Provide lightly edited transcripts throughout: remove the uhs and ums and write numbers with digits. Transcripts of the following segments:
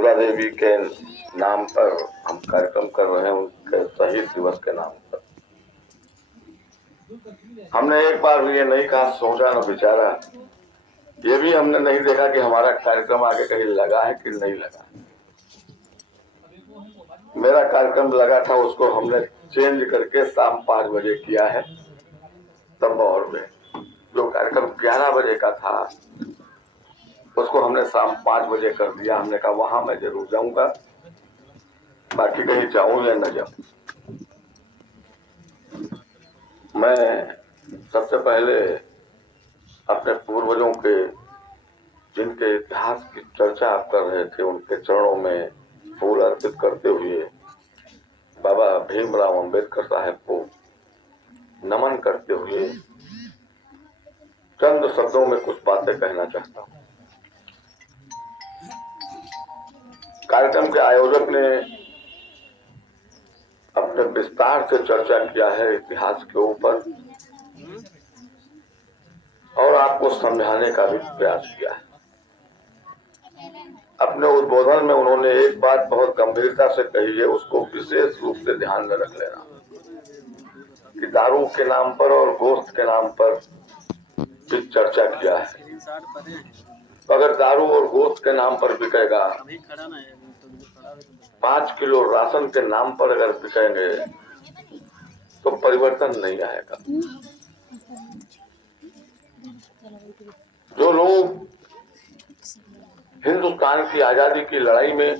गोदा देवी के नाम पर हम कार्यक्रम कर रहे हैं, उनके शहीद दिवस के नाम पर। हमने एक बार भी ये नहीं कहा, सोचा न विचारा, ये भी हमने नहीं देखा कि हमारा कार्यक्रम आगे कहीं लगा है कि नहीं लगा। मेरा कार्यक्रम लगा था, उसको हमने चेंज करके शाम 5 बजे किया है तंबौर में। जो कार्यक्रम 11 बजे का था उसको हमने शाम 5 बजे कर दिया। हमने कहा वहां मैं जरूर जाऊंगा, बाकी कहीं जाऊं या न जाऊं। मैं सबसे पहले अपने पूर्वजों के, जिनके इतिहास की चर्चा आप कर रहे थे, उनके चरणों में फूल अर्पित करते हुए बाबा भीमराव अंबेडकर साहब को नमन करते हुए चंद शब्दों में कुछ बातें कहना चाहता हूं। कार्यक्रम के आयोजक ने अपने विस्तार से चर्चा किया है इतिहास के ऊपर और आपको समझाने का भी प्रयास किया है। अपने उद्बोधन में उन्होंने एक बात बहुत गंभीरता से कही है, उसको विशेष रूप से ध्यान में रख लेना कि दारू के नाम पर और गोश्त के नाम पर भी चर्चा किया है। तो अगर दारू और गोश्त के नाम पर बिकेगा, 5 किलो राशन के नाम पर अगर बिकेंगे तो परिवर्तन नहीं आएगा। जो लोग हिंदुस्तान की आजादी की लड़ाई में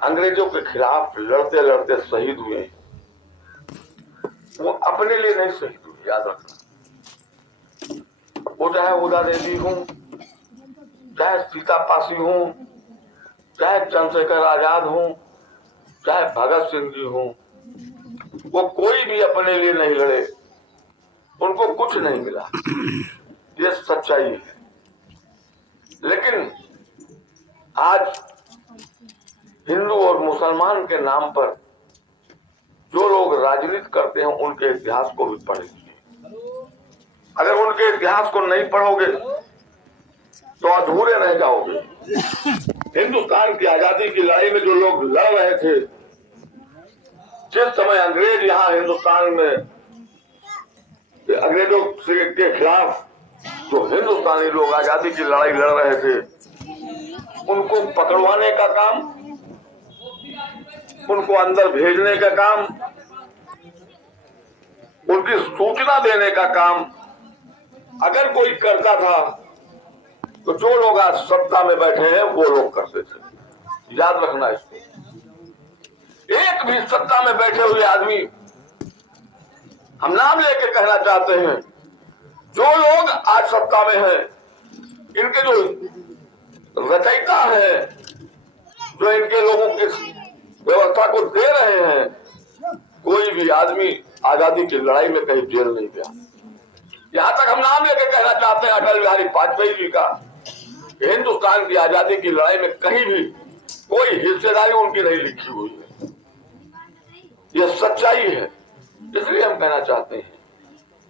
अंग्रेजों के खिलाफ लड़ते लड़ते शहीद हुए, वो अपने लिए नहीं शहीद हुए, याद रखना। वो चाहे गोदा देवी हो, चाहे सीता पासी हो, चाहे चंद्रशेखर आजाद हो, चाहे भगत सिंह जी हो, वो कोई भी अपने लिए नहीं लड़े, उनको कुछ नहीं मिला, ये सच्चाई है। लेकिन आज हिंदू और मुसलमान के नाम पर जो लोग राजनीति करते हैं, उनके इतिहास को भी पढ़िए। अगर उनके इतिहास को नहीं पढ़ोगे तो अधूरे रह जाओगे। हिंदुस्तान की आजादी की लड़ाई में जो लोग लड़ रहे थे, जिस समय अंग्रेज यहाँ हिंदुस्तान में अंग्रेजों के खिलाफ जो हिंदुस्तानी लोग आजादी की लड़ाई लड़ रहे थे, उनको पकड़वाने का काम, उनको अंदर भेजने का काम, उनकी सूचना देने का काम अगर कोई करता था तो जो लोग आज सत्ता में बैठे हैं वो लोग करते थे। याद रखना इसको। एक भी सत्ता में बैठे हुए आदमी, हम नाम लेके कहना चाहते हैं, जो लोग आज सत्ता में हैं, इनके जो रचयिता है, जो इनके लोगों की व्यवस्था को दे रहे हैं, कोई भी आदमी आजादी की लड़ाई में कहीं जेल नहीं गया। यहां तक हम नाम लेके कहना चाहते हैं अटल बिहारी वाजपेयी जी का, हिंदुस्तान की आजादी की लड़ाई में कहीं भी कोई हिस्सेदारी उनकी नहीं लिखी हुई है। यह सच्चाई है। इसलिए हम कहना चाहते हैं,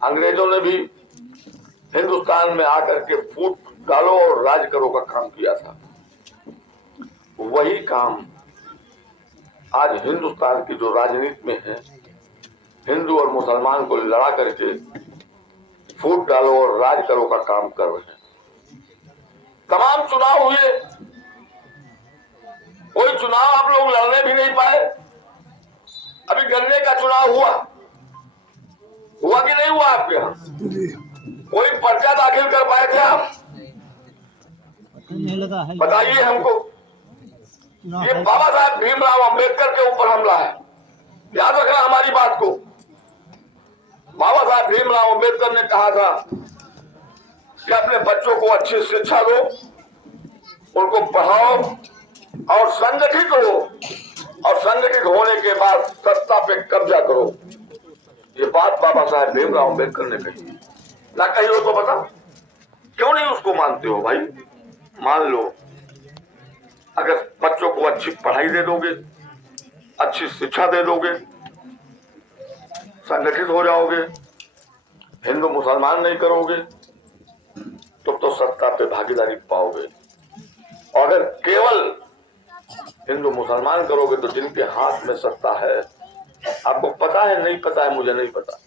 अंग्रेजों ने भी हिंदुस्तान में आकर के फूट डालो और राज करो का काम किया था। वही काम आज हिंदुस्तान की जो राजनीति में है, हिंदू और मुसलमान को लड़ा करके फूट डालो और राज करो का काम कर रहे हैं। तमाम चुनाव हुए, कोई चुनाव आप लोग लड़ने भी नहीं पाए। अभी गन्ने का चुनाव हुआ कि नहीं हुआ आपके यहाँ? कोई पर्चा दाखिल कर पाए थे आप? बताइए हमको। ये बाबा साहब भीमराव अंबेडकर के ऊपर हमला है, याद रखना हमारी बात को। बाबा साहब भीमराव अंबेडकर ने कहा था कि अपने बच्चों को अच्छी शिक्षा दो, उनको पढ़ाओ और संगठित हो, और संगठित होने के बाद सत्ता पे कब्जा करो। ये बात बाबा साहब भीमराव अंबेडकर ने कही। ना कही हो तो बताओ, क्यों नहीं उसको मानते हो भाई? मान लो, अगर बच्चों को अच्छी पढ़ाई दे दोगे, अच्छी शिक्षा दे दोगे, संगठित हो जाओगे, हिंदू मुसलमान नहीं करोगे, तो सत्ता पे भागीदारी पाओगे। और अगर केवल हिंदू मुसलमान करोगे तो जिनके हाथ में सत्ता है, आपको पता है नहीं पता है, मुझे नहीं पता,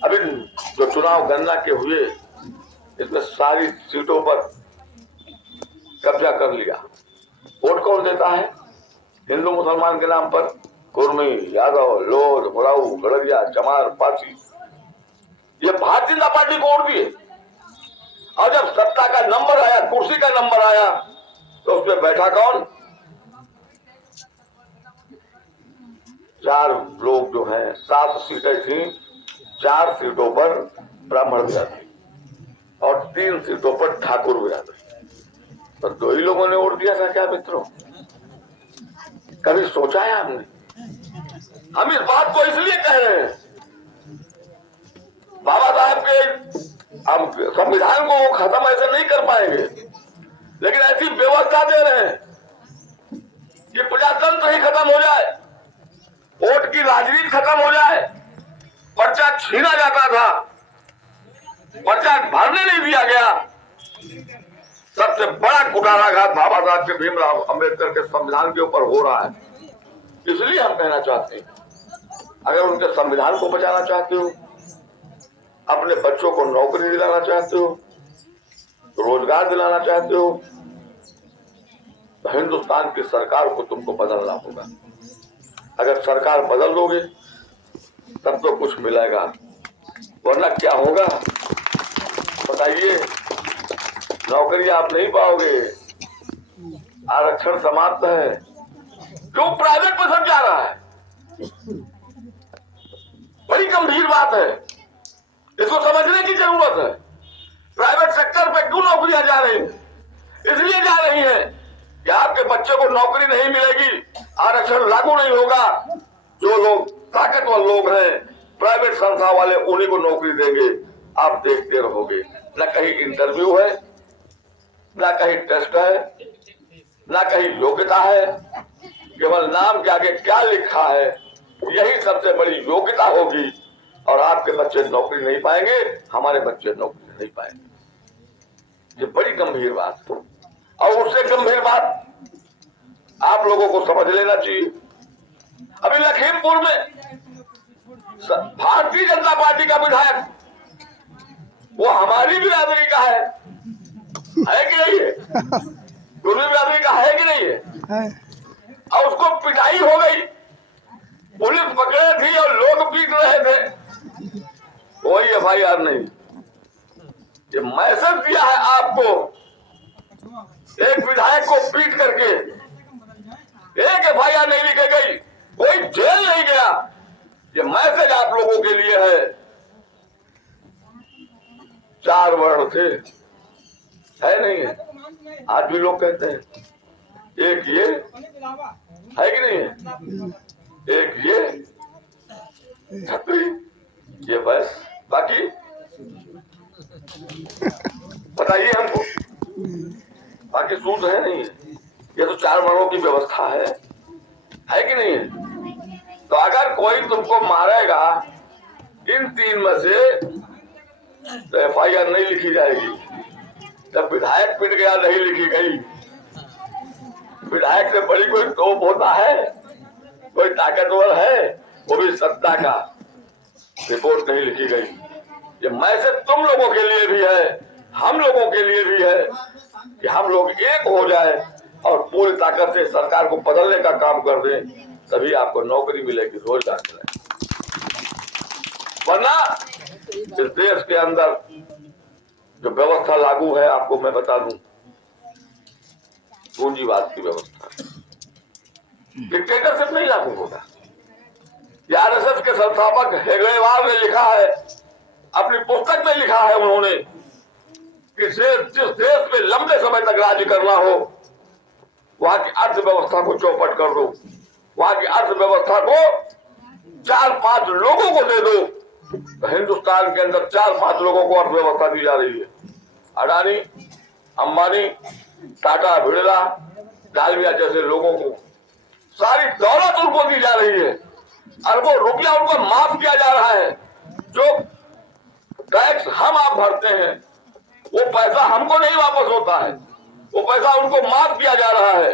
अभी जो चुनाव गणना के हुए इसमें सारी सीटों पर कब्जा कर लिया। वोट कौन देता है? हिंदू मुसलमान के नाम पर कुर्मी, यादव, लोध, मुराऊ, गड़रिया, चमार, पासी, ये भारतीय जनता पार्टी को वोट दिए। और जब सत्ता का नंबर आया, कुर्सी का नंबर आया, तो उसमें बैठा कौन? 4 लोग जो हैं, 7 सीटें थी, 4 सीटों पर ब्राह्मण बिरादरी और 3 सीटों पर ठाकुर बिरादरी। तो 2 ही लोगों ने वोट दिया था क्या मित्रों? कभी सोचा है हमने? हम इस बात को इसलिए कह रहे हैं, बाबा साहब के हम संविधान को वो खत्म ऐसे नहीं कर पाएंगे, लेकिन ऐसी व्यवस्था दे रहे हैं कि प्रजातंत्र ही खत्म हो जाए, वोट की राजनीति खत्म हो जाए। पर्चा छीना जाता था, पर्चा भरने नहीं दिया गया। सबसे बड़ा कुठाराघात बाबा साहब के भीमराव अंबेडकर के संविधान के ऊपर हो रहा है। इसलिए हम कहना चाहते हैं, अगर उनके संविधान को बचाना चाहते हो, अपने बच्चों को नौकरी दिलाना चाहते हो, रोजगार दिलाना चाहते हो, तो हिंदुस्तान की सरकार को तुमको बदलना होगा। अगर सरकार बदल दोगे तब तो कुछ मिलेगा, वरना क्या होगा बताइए? नौकरी आप नहीं पाओगे, आरक्षण समाप्त है, क्यों? प्राइवेट में सब जा रहा है। बड़ी गंभीर बात है, इसको समझने की जरूरत है। प्राइवेट सेक्टर पे क्यों नौकरियां जा रही हैं? इसलिए जा रही हैं कि आपके बच्चे को नौकरी नहीं मिलेगी, आरक्षण लागू नहीं होगा। जो लोग ताकतवर लोग हैं, प्राइवेट संस्था वाले, उन्हीं को नौकरी देंगे। आप देखते रहोगे, न कहीं इंटरव्यू है, न कहीं टेस्ट है, न कहीं योग्यता है, केवल नाम के आगे क्या लिखा है, यही सबसे बड़ी योग्यता होगी। और आपके बच्चे नौकरी नहीं पाएंगे, हमारे बच्चे नौकरी नहीं पाएंगे। ये बड़ी गंभीर बात है, और उससे गंभीर बात आप लोगों को समझ लेना चाहिए। अभी लखीमपुर में भारतीय जनता पार्टी का विधायक, वो हमारी बिरादरी का है कि नहीं है? दूसरी बिरादरी का है कि नहीं है? और उसको पिटाई हो गई, पुलिस पकड़े थी और लोग पीट रहे थे, कोई FIR नहीं। ये मैसेज दिया है आपको, एक विधायक को पीट करके एक FIR नहीं लिखी गई, कोई जेल नहीं गया। ये मैसेज आप लोगों के लिए है। 4 वर्ण थे, है नहीं है? आज भी लोग कहते हैं, एक ये है कि नहीं है, एक ये छतरी, ये बस, बाकी बताइए हमको, बाकी सूद है नहीं है। ये तो 4 वर्णों की व्यवस्था है कि नहीं है? तो अगर कोई तुमको मारेगा इन 3 में से, तो FIR नहीं लिखी जाएगी। जब विधायक पिट गया, नहीं लिखी गई। विधायक से बड़ी कोई तोप होता है? कोई ताकतवर है? वो भी सत्ता का, रिपोर्ट नहीं लिखी गई। ये मैसेज तुम लोगों के लिए भी है, हम लोगों के लिए भी है कि हम लोग एक हो जाए और पूरी ताकत से सरकार को बदलने का काम कर दें, तभी आपको नौकरी मिलेगी, रोजगार मिलेगा। वरना इस देश के अंदर जो व्यवस्था लागू है, आपको मैं बता दूं, पूंजीवाद की व्यवस्था, डिक्टेटरशिप नहीं लागू होगा। RSS के संस्थापक हेगड़ेवार ने लिखा है, अपनी पुस्तक में लिखा है उन्होंने, कि जिस देश में लंबे समय तक राज्य करना हो, वहां की अर्थव्यवस्था को चौपट कर दो, वहां की अर्थव्यवस्था को 4-5 लोगों को दे दो। तो हिंदुस्तान के अंदर 4-5 लोगों को अर्थव्यवस्था दी जा रही है। अडानी, अंबानी, टाटा, बिरला, डालमिया जैसे लोगों को सारी दौलत उनको दी जा रही है, अरबों रुपया उनको माफ किया जा रहा है। जो टैक्स हम आप भरते हैं, वो पैसा हमको नहीं वापस होता है, वो पैसा उनको माफ किया जा रहा है।